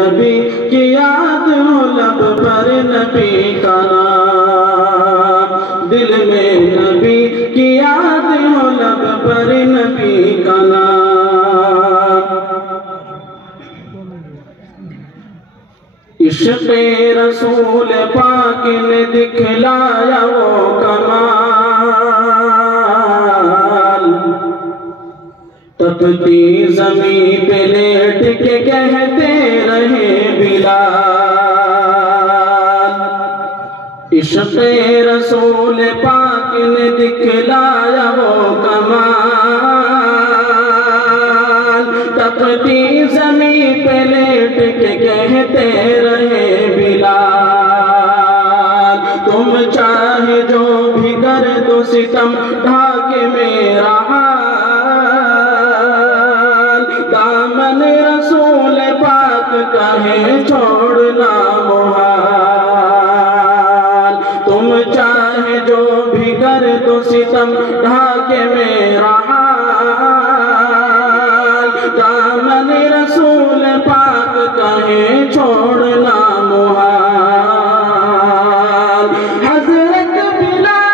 नबी की याद हो लब पर नबी का नाम, दिल में नबी की याद हो लब पर नबी का नाम। इश्क़े रसूल पाक ने दिखलाया वो कमाल, तपती ज़मीं पे लेट के कहते रहे बिलाल। इश्क़े रसूल पाक ने दिखलाया वो कमाल, तपती ज़मीं पे लेट के कहते रहे बिलाल। तुम चाहे जो भी कर दो सितम ढाके मेरा हाल, दामन रसूल पाक कहे छोड़ना मुहाल। तुम चाहे जो भी कर दो सितम ढाके मेरा हाल, दामन रसूल पाक कहे छोड़ना मुहाल। हज़रत बिलाल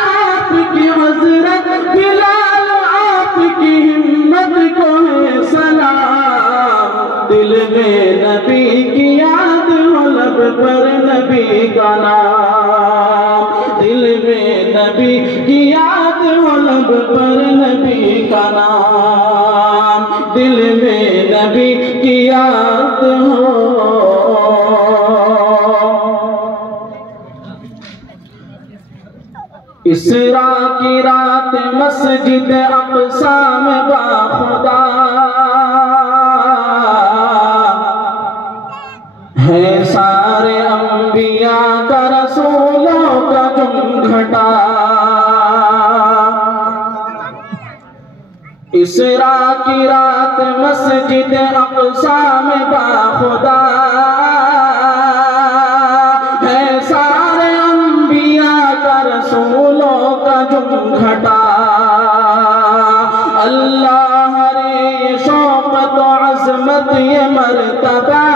आपकी, हज़रत बिलाल आपकी हिम्मत को है सलाम। दिल में नबी की याद हो लब पर नबी का नाम, दिल में नबी की याद हो लब पर नबी का नाम, दिल में नबी की याद हो। इसरा की रात मस्जिद अक़सा में बाखुदा है सारे अंबिया का रसूलों का जुमघटा। इसरा की रात मस्जिद अक़सा में बाखुदा है सारे अंबिया का रसूलों का जुमघटा। अल्लाह रे शौक़त अज़मत ये मर्तबा